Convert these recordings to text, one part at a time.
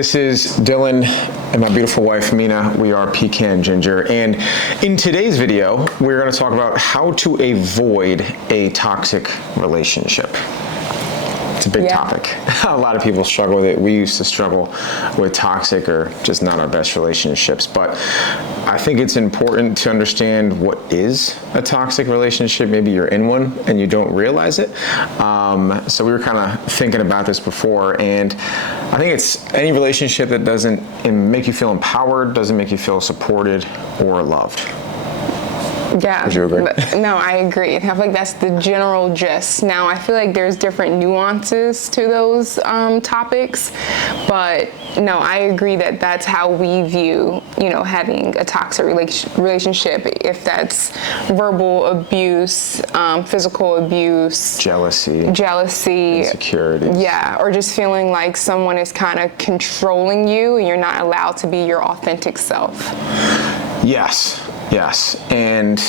This is Dylan and my beautiful wife, Mina. We are Pecan Ginger. And in today's video, we're going to talk about how to avoid a toxic relationship. It's a big topic. A lot of people struggle with it. We used to struggle with toxic or just not our best relationships. But I think it's important to understand what is a toxic relationship. Maybe you're in one and you don't realize it. So we were kind of thinking about this before, and I think it's any relationship that doesn't make you feel empowered, doesn't make you feel supported or loved. Yeah. Would you agree? No, I agree. I feel like that's the general gist. Now, I feel like there's different nuances to those topics, but no, I agree that that's how we view, having a toxic relationship. If that's verbal abuse, physical abuse, jealousy, insecurity. Yeah, or just feeling like someone is kind of controlling you and you're not allowed to be your authentic self. Yes, and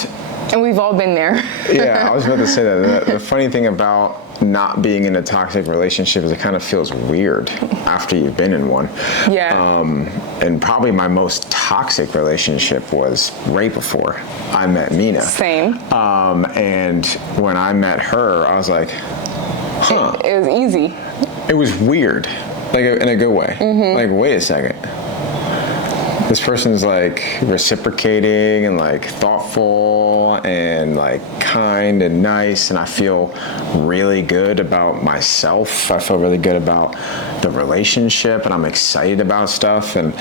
we've all been there. Yeah, I was about to say that. The funny thing about not being in a toxic relationship is it kind of feels weird after you've been in one. Yeah. And probably my most toxic relationship was right before I met Mina. Same. And when I met her, I was like, huh. It was easy. It was weird, like in a good way. Mm-hmm. Like, wait a second. This person's like reciprocating and like thoughtful and like kind and nice, and I feel really good about myself. I feel really good about the relationship, and I'm excited about stuff. And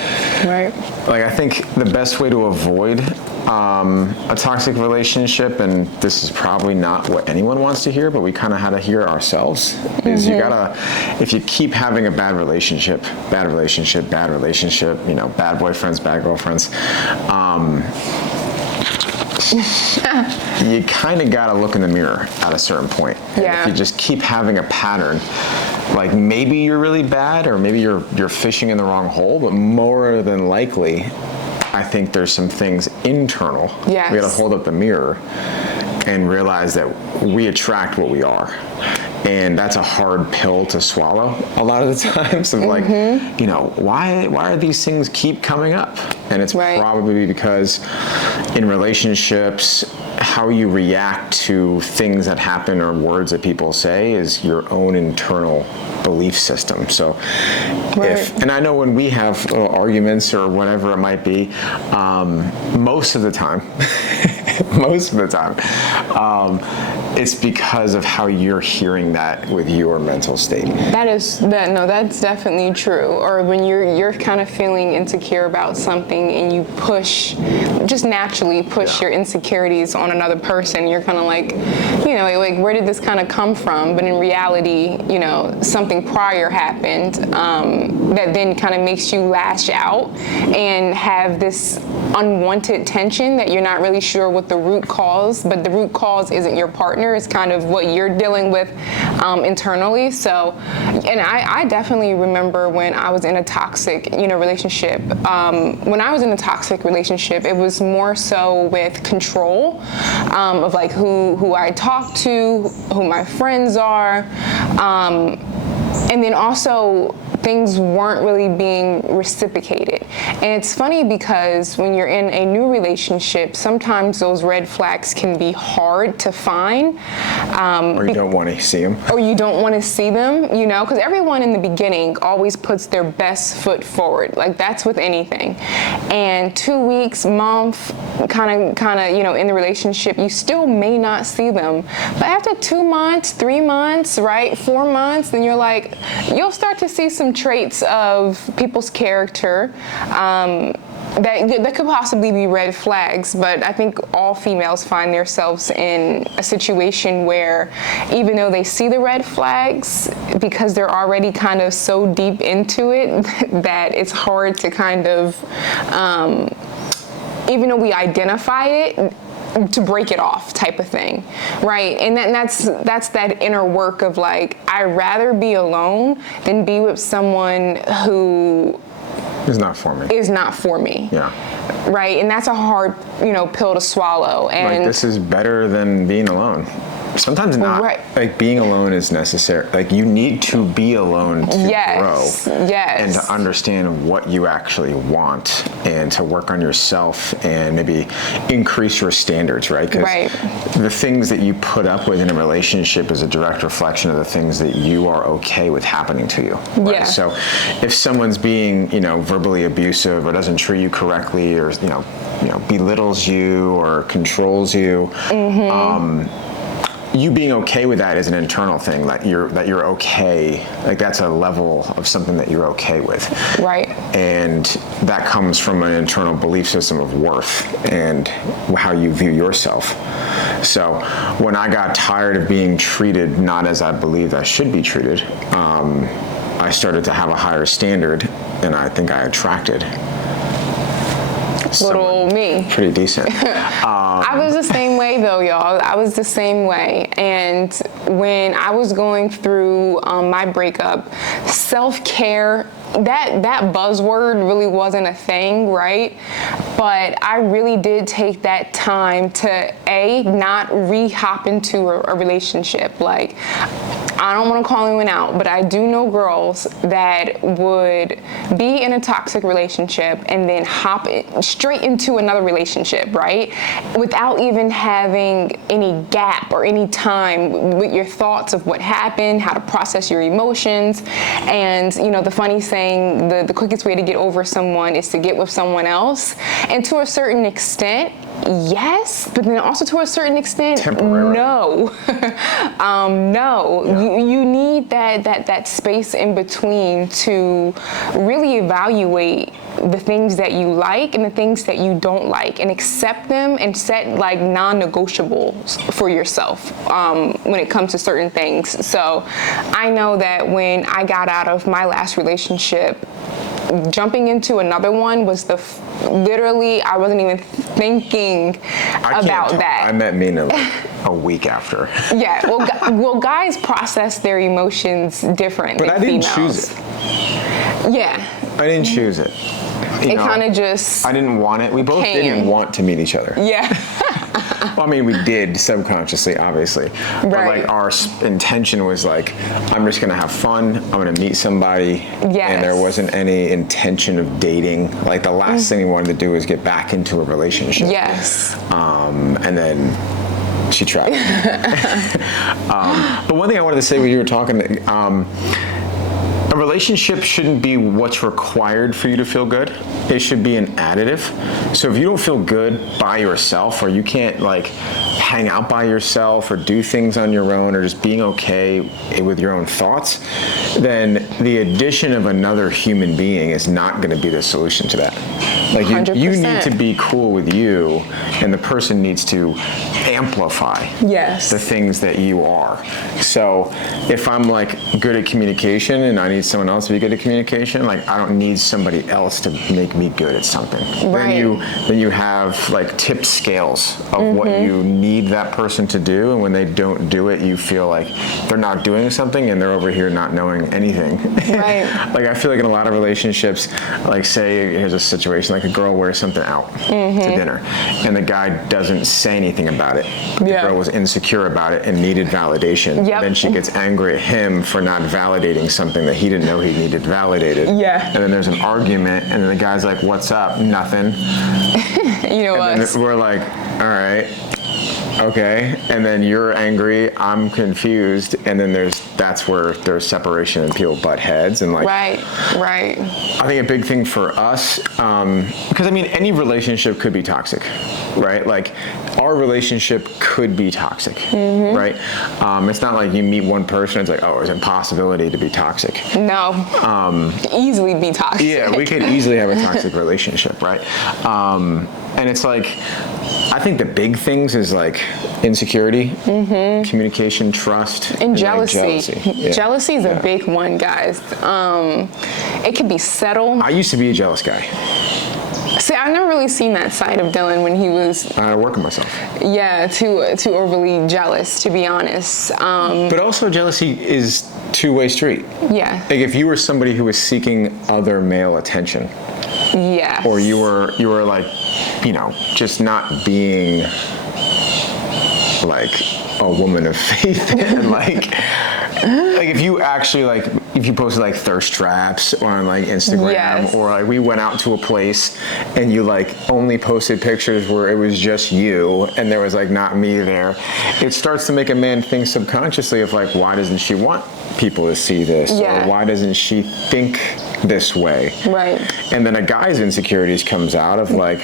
right. Like, I think the best way to avoid a toxic relationship, and this is probably not what anyone wants to hear, but we kind of had to hear ourselves, is you gotta, if you keep having a bad relationship, bad boyfriends, bad girlfriends, you kind of gotta look in the mirror at a certain point. Yeah. If you just keep having a pattern, like maybe you're really bad, or maybe you're fishing in the wrong hole, but more than likely, I think there's some things internal. Yes. We gotta hold up the mirror and realize that we attract what we are. And that's a hard pill to swallow a lot of the times, of like, why are these things keep coming up? And it's probably because in relationships, how you react to things that happen or words that people say is your own internal belief system. So and I know when we have arguments or whatever it might be, most of the time, it's because of how you're hearing that with your mental state. That's definitely true. Or when you're kind of feeling insecure about something and you just naturally push your insecurities on another person, you're kind of like, like where did this kind of come from? But in reality, something prior happened that then kind of makes you lash out and have this unwanted tension that you're not really sure what the root cause, but the root cause isn't your partner. It's kind of what you're dealing with internally. So, and I definitely remember when I was in a toxic, relationship. When I was in a toxic relationship, it was more so with control of like who I talk to, who my friends are, and then also things weren't really being reciprocated. And it's funny because when you're in a new relationship, sometimes those red flags can be hard to find. Or you don't want to see them. Or you don't want to see them, because everyone in the beginning always puts their best foot forward. Like, that's with anything. And 2 weeks, month, kind of, in the relationship, you still may not see them. But after 2 months, 3 months, right, 4 months, then you'll start to see some traits of people's character that could possibly be red flags. But I think all females find themselves in a situation where even though they see the red flags, because they're already kind of so deep into it, that it's hard to kind of, even though we identify it, to break it off type of thing, right? And that's that inner work of like, I'd rather be alone than be with someone who is not for me. Yeah. Right, and that's a hard, pill to swallow. And like, this is better than being alone. sometimes not. Right. Like being alone is necessary. Like you need to be alone to grow. Yes. And to understand what you actually want and to work on yourself and maybe increase your standards, right? Because the things that you put up with in a relationship is a direct reflection of the things that you are okay with happening to you. Right? Yeah. So if someone's being, you know, verbally abusive or doesn't treat you correctly or, you know, belittles you or controls you, you being okay with that is an internal thing, that you're okay, like that's a level of something that you're okay with. Right. And that comes from an internal belief system of worth and how you view yourself. So when I got tired of being treated not as I believed I should be treated, I started to have a higher standard, and I think I attracted little me. Pretty decent. I was the same way though, y'all. I was the same way. And when I was going through my breakup, self-care, that buzzword really wasn't a thing, right? But I really did take that time to not re-hop into a relationship. Like, I don't want to call anyone out, but I do know girls that would be in a toxic relationship and then hop straight into another relationship, right? Without even having any gap or any time with your thoughts of what happened, how to process your emotions. And, you know, the funny saying, the quickest way to get over someone is to get with someone else. And to a certain extent, yes, but then also to a certain extent, no. No. You need that space in between to really evaluate the things that you like and the things that you don't like, and accept them and set like non-negotiables for yourself when it comes to certain things. So I know that when I got out of my last relationship, jumping into another one was literally, I wasn't even thinking about that. I met Mina like a week after. Yeah, well, guys process their emotions different than females. But I didn't choose it. Yeah. I didn't choose it. It kind of just I didn't want it. We both didn't want to meet each other. Yeah. Well, I mean, we did subconsciously, obviously. Right. But like our intention was like, I'm just gonna have fun. I'm gonna meet somebody. Yes. And there wasn't any intention of dating. Like the last thing we wanted to do was get back into a relationship. Yes. And then she tried. But one thing I wanted to say when you were talking, a relationship shouldn't be what's required for you to feel good. It should be an additive. So if you don't feel good by yourself, or you can't like hang out by yourself or do things on your own, or just being okay with your own thoughts, then the addition of another human being is not going to be the solution to that. Like you need to be cool with you, and the person needs to amplify the things that you are. So if I'm like good at communication and I need someone else to be good at communication, like I don't need somebody else to make me good at something. Right. Then you have like tipped scales of what you need that person to do, and when they don't do it, you feel like they're not doing something and they're over here not knowing anything. Right. Like I feel like in a lot of relationships, like say here's a situation like a girl wears something out to dinner and the guy doesn't say anything about it. The girl was insecure about it and needed validation. Yep. Then she gets angry at him for not validating something that he didn't know he needed validated. Yeah. And then there's an argument, and then the guy's like, "What's up?" Nothing. You know and us. then we're like, "All right, okay." And then you're angry, I'm confused, and then that's where there's separation and people butt heads and like. Right. I think a big thing for us, because I mean, any relationship could be toxic, right? Like our relationship could be toxic, right? It's not like you meet one person, it's like, oh, it's an impossibility to be toxic. No. Easily be toxic. Yeah, we could easily have a toxic relationship, right? And it's like, I think the big things is like insecurity, communication, trust, and jealousy. Yeah. Jealousy is a big one, guys. It could be subtle. I used to be a jealous guy. See, I've never really seen that side of Dylan when he was. I work on myself. Yeah, too overly jealous, to be honest. But also, jealousy is two-way street. Yeah. Like if you were somebody who was seeking other male attention. Yeah. Or you were like, you know, just not being like a woman of faith. And like if you actually if you posted like thirst traps on like Instagram, Yes. or like we went out to a place and you like only posted pictures where it was just you and there was like not me there, it starts to make a man think subconsciously of like, why doesn't she want people to see this? Yeah. Or why doesn't she think this way? Right. And then a guy's insecurities comes out of like,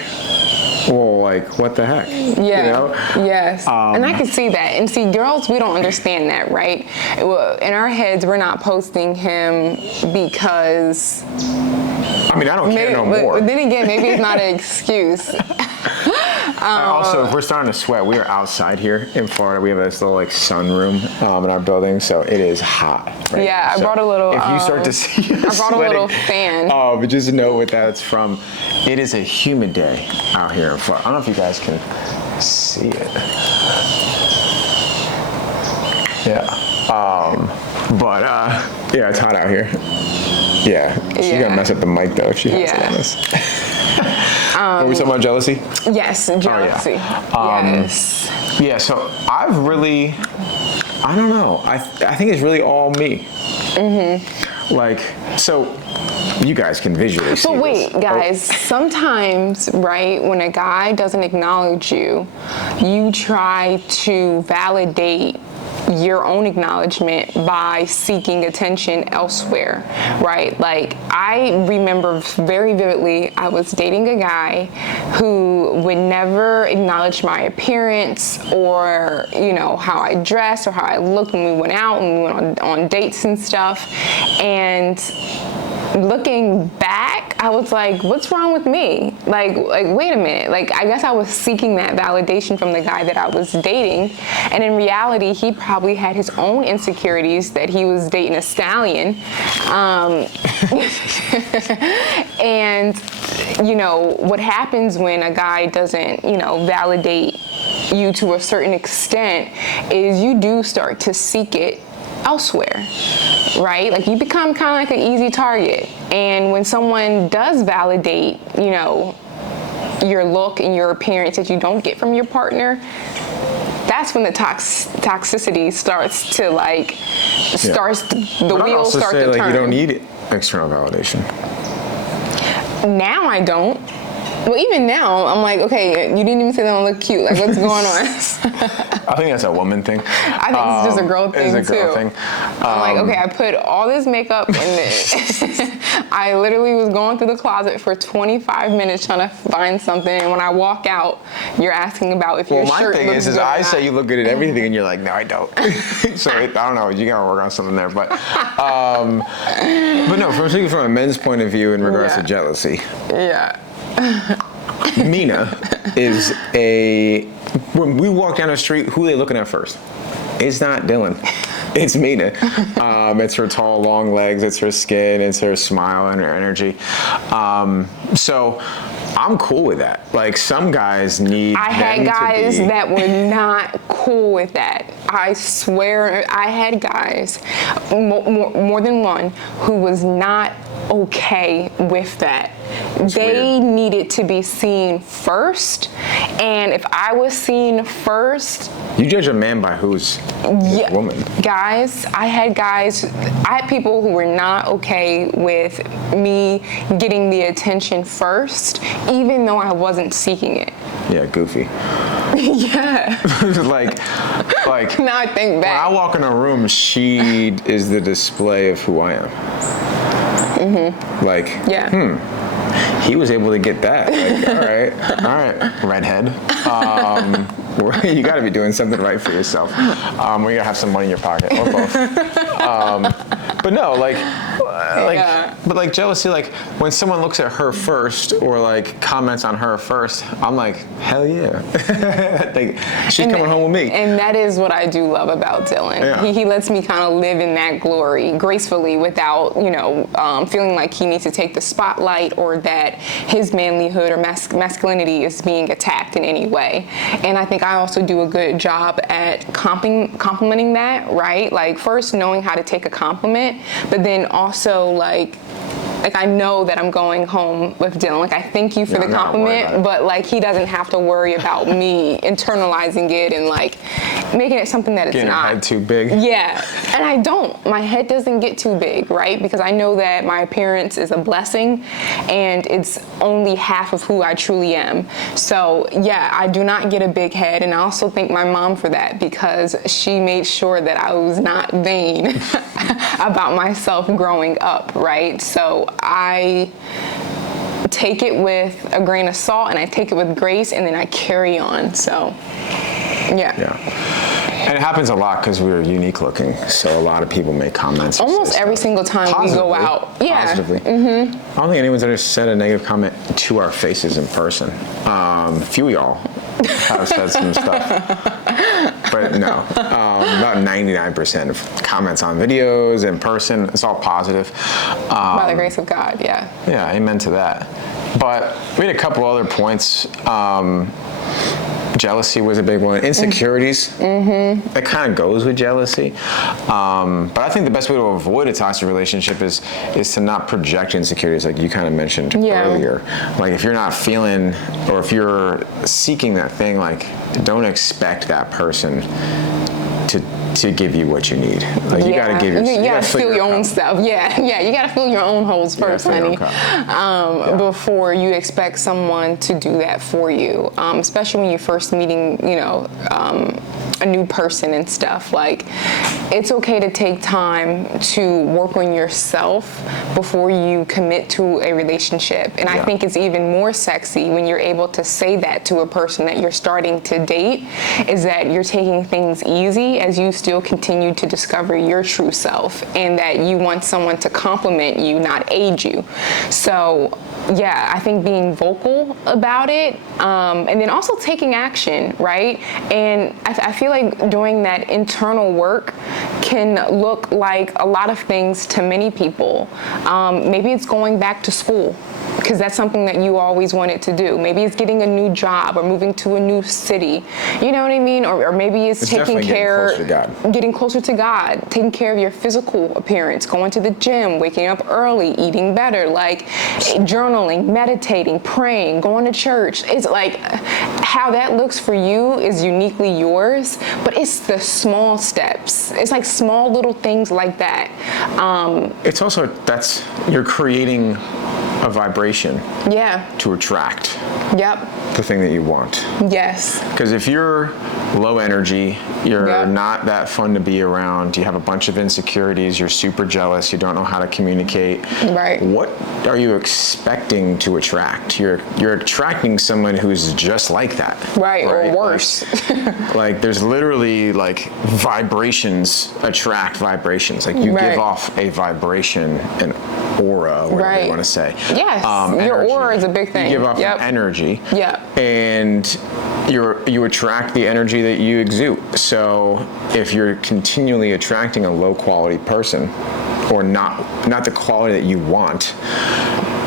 well, like, what the heck? Yeah. You know? Yes. And I can see that. And see, girls, we don't understand that, right? Well, in our heads, we're not posting him because. I mean, I don't care no more. But then again, maybe it's not an excuse. Also, if we're starting to sweat, we are outside here in Florida. We have this little like sunroom in our building, so it is hot. Right? Yeah, I So brought a little. If you start to see us I brought sweating, a little fan. but just know what that's from. It is a humid day out here in Florida. I don't know if you guys can see it. Yeah. But yeah, it's hot out here. Yeah. She's Yeah. gonna mess up the mic though if she has it on this. Are we talking about jealousy? Yes, jealousy. Yes. Yeah, so I've really, I don't know. I think it's really all me. Mm-hmm. Like, so you guys can visually see But wait, this. guys, sometimes, right, when a guy doesn't acknowledge you, you try to validate your own acknowledgement by seeking attention elsewhere, right? Like, I remember very vividly, I was dating a guy who would never acknowledge my appearance or, you know, how I dressed or how I looked when we went out and we went on dates and stuff. And looking back, I was like, what's wrong with me? Like, wait a minute. Like, I guess I was seeking that validation from the guy that I was dating. And in reality, he probably had his own insecurities that he was dating a stallion. And, you know, what happens when a guy doesn't, you know, validate you to a certain extent is you do start to seek it elsewhere, right? Like, you become kind of like an easy target. And when someone does validate, you know, your look and your appearance that you don't get from your partner, that's when the toxicity starts to like, the wheels start to turn. Like, you don't need external validation. Now I don't. Well, even now, I'm like, okay, you didn't even say that I look cute. Like, what's going on? I think that's a woman thing. I think it's just a girl thing, it's a girl too. thing. I'm like, okay, I put all this makeup in I literally was going through the closet for 25 minutes trying to find something, and when I walk out, you're asking about if your shirt looks good. Well, my thing is or I not. say you look good at everything, and you're like, no, I don't. So I don't know. You gotta work on something there, but no. From a men's point of view, in regards to jealousy. Yeah. Mina is when we walk down the street, who are they looking at first? It's not Dylan. It's Mina. It's her tall, long legs. It's her skin. It's her smile and her energy. So I'm cool with that. Like, some guys need. I had guys that were not cool with that. I swear, I had guys, more than one, who was not okay with that. They needed to be seen first, and if I was seen first, you judge a man by who's woman. Guys, I had people who were not okay with me getting the attention first, even though I wasn't seeking it. Yeah, goofy. Yeah. like now I think back. When I walk in a room, she is the display of who I am. Mm-hmm. Like, he was able to get that. Like, all right, redhead. You got to be doing something right for yourself. Or you're gonna have some money in your pocket, or both. But no, but like jealousy, like when someone looks at her first or like comments on her first, I'm like, hell yeah. Like, she's coming home with me. And that is what I do love about Dylan. Yeah. He lets me kind of live in that glory gracefully without, feeling like he needs to take the spotlight or that his manlyhood or masculinity is being attacked in any way. And I think I also do a good job at complimenting that, right? Like, first knowing how to take a compliment, but then also like Like, I know that I'm going home with Dylan. Like, I thank you for the compliment, but like, he doesn't have to worry about me internalizing it and like making it something that it's Getting not. your head too big. Yeah, and I don't. My head doesn't get too big, right? Because I know that my appearance is a blessing, and it's only half of who I truly am. So yeah, I do not get a big head, and I also thank my mom for that, because she made sure that I was not vain about myself growing up, right? So I take it with a grain of salt, and I take it with grace, and then I carry on. So yeah. And it happens a lot because we're unique looking, so a lot of people make comments. Almost every single time we go out. Yeah. Positively. I don't think anyone's ever said a negative comment to our faces in person. A few of y'all have said some stuff, but no. About 99% of comments on videos, in person, it's all positive. By the grace of God, yeah. Yeah, amen to that. But we had a couple other points. Jealousy was a big one. Insecurities, that kind of goes with jealousy. But I think the best way to avoid a toxic relationship is to not project insecurities, like you kind of mentioned earlier. Like, if you're not feeling, or if you're seeking that thing, like, don't expect that person to give you what you need. Like, you gotta give you gotta fill your own stuff. Yeah, you gotta fill your own holes first, honey, before you expect someone to do that for you. Especially when you're first meeting, a new person and stuff. Like, it's okay to take time to work on yourself before you commit to a relationship. And I think it's even more sexy when you're able to say that to a person that you're starting to date, is that you're taking things easy as you still continue to discover your true self, and that you want someone to compliment you, not aid you. So yeah, I think being vocal about it, and then also taking action, right? And I feel like doing that internal work can look like a lot of things to many people. Maybe it's going back to school, because that's something that you always wanted to do. Maybe it's getting a new job or moving to a new city. You know what I mean? Or maybe it's taking care, getting closer to God, taking care of your physical appearance, going to the gym, waking up early, eating better, like journaling, meditating, praying, going to church. It's like, how that looks for you is uniquely yours, but it's the small steps. It's like small little things like that. It's also, you're creating a vibration to attract the thing that you want. Yes. Because if you're low energy, you're not that fun to be around, you have a bunch of insecurities, you're super jealous, you don't know how to communicate. Right. What are you expecting to attract? You're attracting someone who's just like that. Right, or worse. Like, there's literally, like, vibrations attract vibrations. Like, you give off a vibration, an aura, whatever you want to say. Yes, your aura is a big thing. You give off energy. Yeah. And you attract the energy that you exude. So if you're continually attracting a low quality person, or not the quality that you want,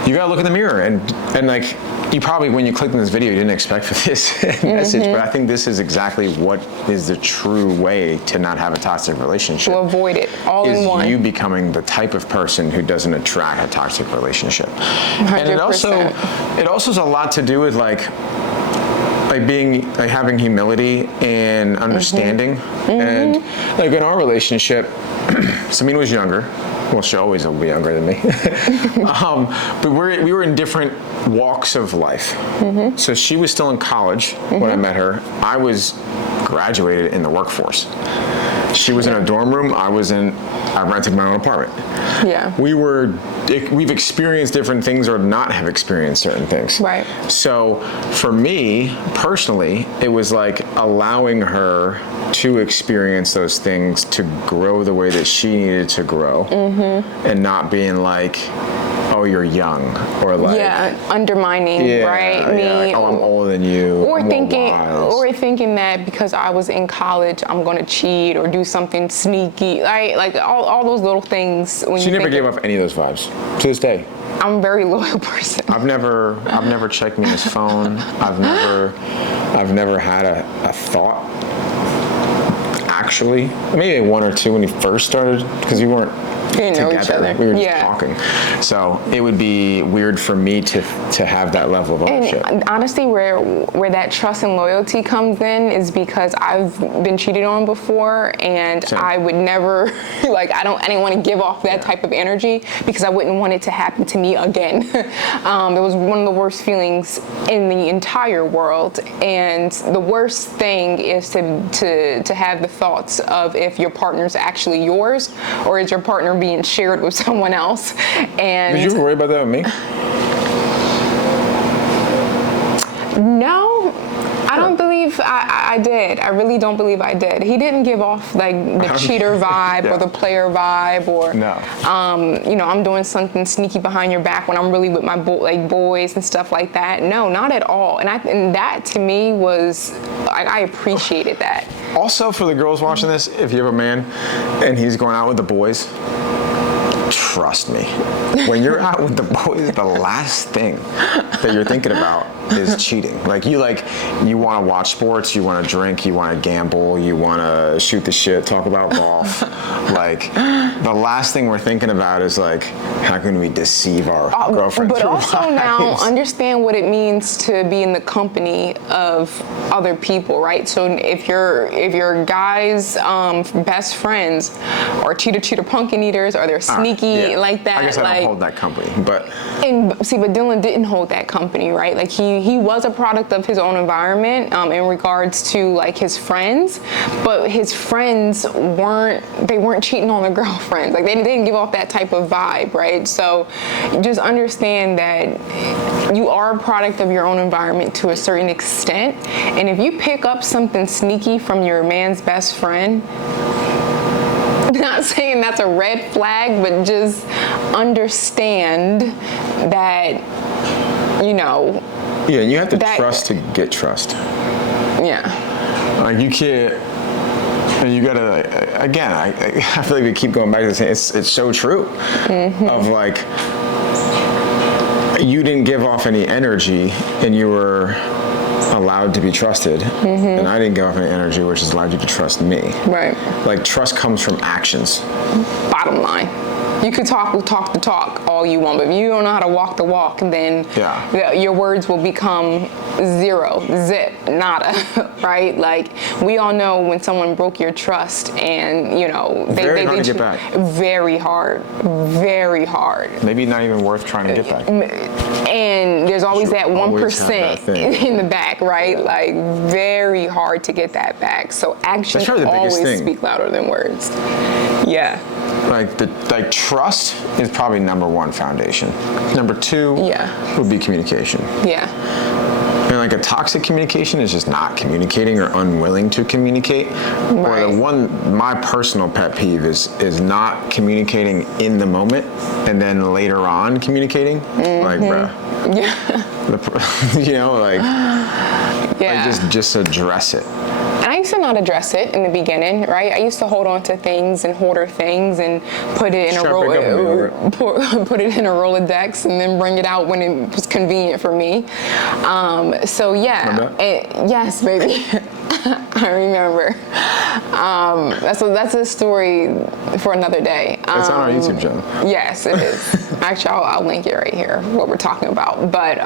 you gotta look in the mirror and like, you probably, when you clicked on this video, you didn't expect for this message, but I think this is exactly what is the true way to not have a toxic relationship. To avoid it, all in one. Is you becoming the type of person who doesn't attract a toxic relationship. 100%. And it also has a lot to do with like having humility and understanding. And like, in our relationship, Samina was younger. Well, she always will be younger than me. But we were in different walks of life. So she was still in college when I met her. I was graduated in the workforce. She was in a dorm room. I rented my own apartment. Yeah. We've experienced different things, or not have experienced certain things. Right. So for me personally, it was like allowing her to experience those things, to grow the way that she needed to grow, and not being like, oh, you're young, or like undermining, right? Like, oh, I'm older than you. Or thinking that because I was in college, I'm gonna cheat or do something sneaky, right? Like all those little things. She never gave off any of those vibes to this day. I'm a very loyal person. I've never checked Mina's phone. I've never had a thought. Actually, maybe one or two when he first started, because we weren't Didn't know each together. other. We were just Yeah. talking. So it would be weird for me to have that level of ownership. And honestly, where that trust and loyalty comes in is because I've been cheated on before, and Same. I would never I didn't want to give off that type of energy because I wouldn't want it to happen to me again. It was one of the worst feelings in the entire world, and the worst thing is to have the thoughts of if your partner's actually yours or is your partner being shared with someone else. And Did you ever worry about that with me? no, I don't believe I did. I really don't believe I did. He didn't give off like the cheater vibe Yeah. or the player vibe or, No. I'm doing something sneaky behind your back when I'm really with my boys and stuff like that. No, not at all. And that to me was, I appreciated that. Also, for the girls watching this, if you have a man and he's going out with the boys, trust me, when you're out with the boys, the last thing that you're thinking about is cheating. You want to watch sports, you want to drink, you want to gamble, you want to shoot the shit, talk about golf. The last thing we're thinking about is how can we deceive our girlfriends? But or also now wives? understand what it means to be in the company of other people, right? So if your guys' best friends are cheater pumpkin eaters, or they're sneaky like that, I guess I don't hold that company, but but Dylan didn't hold that company, right? He was a product of his own environment in regards to his friends, but his friends weren't cheating on their girlfriends. They didn't give off that type of vibe, right? So just understand that you are a product of your own environment to a certain extent, and if you pick up something sneaky from your man's best friend, not saying that's a red flag, but just understand that, yeah, you have to trust to get trust. Yeah. You can't. And you gotta, again, I feel like we keep going back to this. It's so true. Of you didn't give off any energy, and you were allowed to be trusted, and I didn't give off any energy, which has allowed you to trust me. Right. Trust comes from actions. Bottom line. You could talk the talk all you want, but if you don't know how to walk the walk, then your words will become zero, zip, nada, right? We all know when someone broke your trust, and Very hard to get back. Very hard, very hard. Maybe not even worth trying to get back. And there's always that always have 1% that thing. in the back, right? Very hard to get that back. So actions probably the biggest always thing. speak louder than words. Yeah. Trust is probably number one foundation. Number two would be communication. Yeah. And a toxic communication is just not communicating or unwilling to communicate. Right. Or my personal pet peeve is not communicating in the moment and then later on communicating. Bruh. Yeah. Just address it. And I used to not address it in the beginning, right? I used to hold on to things and hoarder things and put it in a put it in a Rolodex and then bring it out when it was convenient for me. So yeah, yes, baby. I remember. That's a story for another day. It's on our YouTube channel. Yes, it is. Actually, I'll link it right here, what we're talking about. But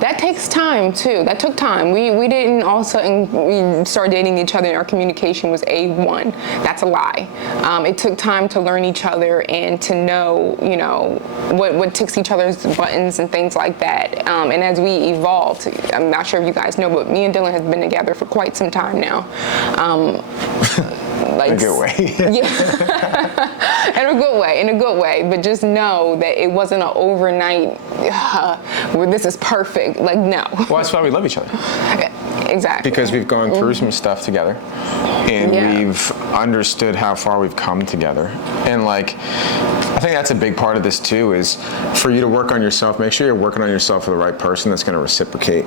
that takes time too. That took time. We didn't all of a sudden we start dating each other and our communication was A1. That's a lie. It took time to learn each other and to know, what ticks each other's buttons and things like that. And as we evolved, I'm not sure if you guys know, but me and Dylan have been together for quite some time now. In a good way. Yeah. In a good way. But just know that it wasn't an overnight, where this is perfect. No. Well, that's why we love each other. Exactly. Because we've gone through some stuff together, and we've understood how far we've come together. And I think that's a big part of this too, is for you to work on yourself. Make sure you're working on yourself for the right person that's going to reciprocate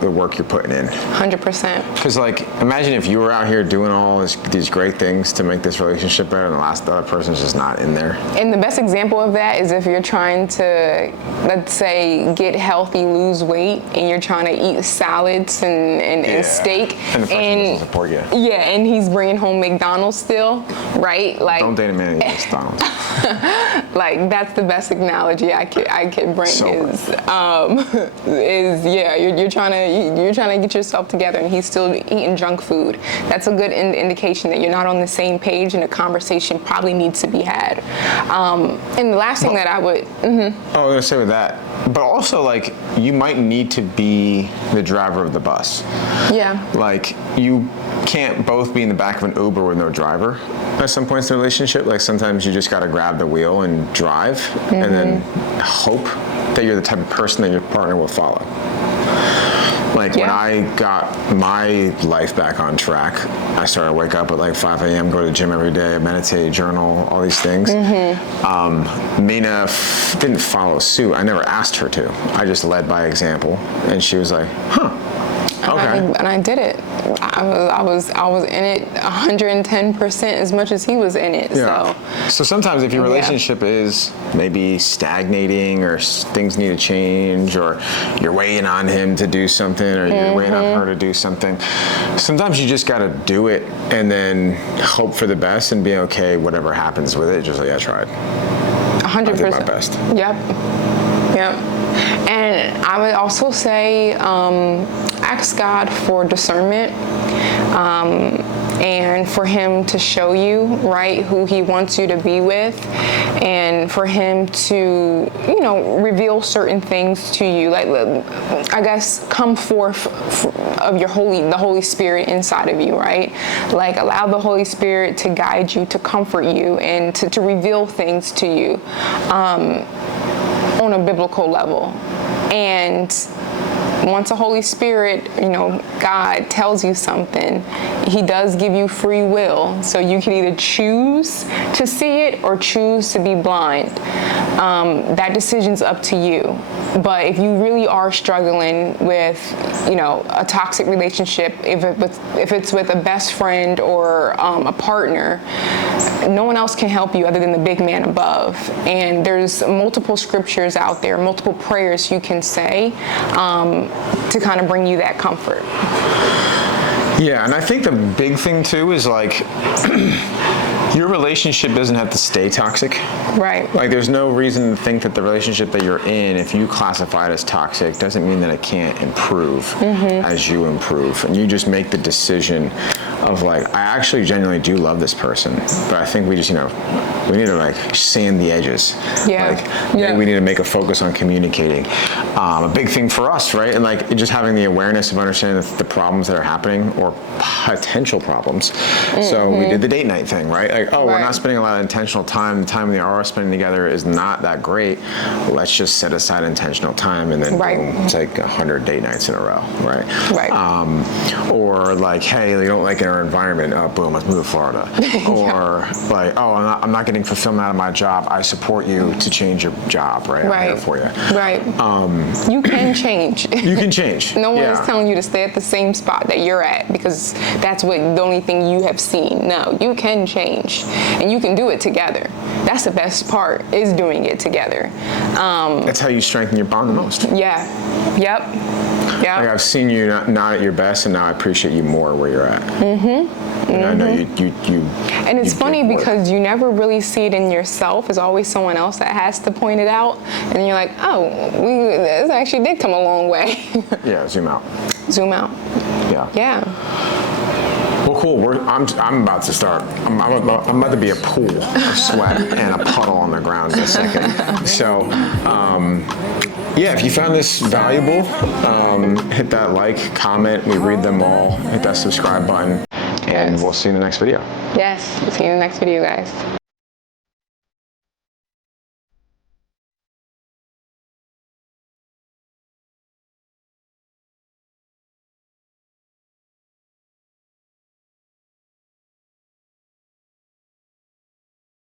the work you're putting in. 100%. Because, like, imagine if you were out here doing all these great things to make this relationship better, and the other person's just not in there. And the best example of that is if you're trying to, let's say, get healthy, lose weight, and you're trying to eat salads and steak, and the person doesn't support you. Yeah, and he's bringing home McDonald's still, right? Like, don't date a man who eats McDonald's. Like, that's the best analogy I could bring you're trying to get yourself together, and he's still eating junk food. That's a good indication that you're not on the same page, and a conversation probably needs to be had. And the last thing that I would, I was gonna say with that, but also, like, you might need to be the driver of the bus. Yeah. Like, you can't both be in the back of an Uber with no driver at some points in the relationship. Like, sometimes you just gotta grab the wheel and drive, and then hope that you're the type of person that your partner will follow. Like, when I got my life back on track, I started to wake up at like 5 a.m., go to the gym every day, meditate, journal, all these things. Mina didn't follow suit. I never asked her to. I just led by example, and she was like, huh. Okay. And I did it. I was in it 110% as much as he was in it. Yeah. So sometimes if your relationship is maybe stagnating, or things need to change, or you're waiting on him to do something, or you're waiting on her to do something, sometimes you just got to do it and then hope for the best and be okay whatever happens with it. Just like, I tried. 100%. I did my best. Yep. And I would also say, ask God for discernment, and for him to show you, right, who he wants you to be with, and for him to, reveal certain things to you, like, I guess, come forth of the Holy Spirit inside of you, right? Like, allow the Holy Spirit to guide you, to comfort you, and to reveal things to you on a biblical level. And once the Holy Spirit, God tells you something, he does give you free will. So you can either choose to see it or choose to be blind. That decision's up to you. But if you really are struggling with, a toxic relationship, if it's with a best friend or a partner, no one else can help you other than the big man above. And there's multiple scriptures out there, multiple prayers you can say to kind of bring you that comfort. Yeah, and I think the big thing too is, like, your relationship doesn't have to stay toxic. Right. Like, there's no reason to think that the relationship that you're in, if you classify it as toxic, doesn't mean that it can't improve as you improve. And you just make the decision of, like, I actually genuinely do love this person, but I think we just, we need to, like, sand the edges. Yeah. Like, we need to make a focus on communicating. A big thing for us, right? And, like, just having the awareness of understanding the problems that are happening, or potential problems. So we did the date night thing, right? Like, we're not spending a lot of intentional time. The time we are spending together is not that great. Let's just set aside intentional time, and then boom, it's like 100 date nights in a row, right? Right. Or, like, hey, you don't like our environment. Boom, let's move to Florida. Or like, I'm not getting fulfillment out of my job. I support you to change your job, right? I'm here for you. Right. You can change. You can change. No one is telling you to stay at the same spot that you're at because that's the only thing you have seen. No, you can change, and you can do it together. That's the best part, is doing it together. That's how you strengthen your bond the most. Yeah. Yep. Like, I've seen you not at your best, and now I appreciate you more where you're at. And I know you. And it's funny because you never really see it in yourself. It's always someone else that has to point it out, and then you're like, this actually did come a long way. Yeah, zoom out. Zoom out. Yeah. Well, cool. I'm about to start. I'm about to be a pool of sweat and a puddle on the ground in a second. So, if you found this valuable, hit that like, comment. We read them all. Hit that subscribe button, and we'll see you in the next video. Yes. We'll see you in the next video, guys.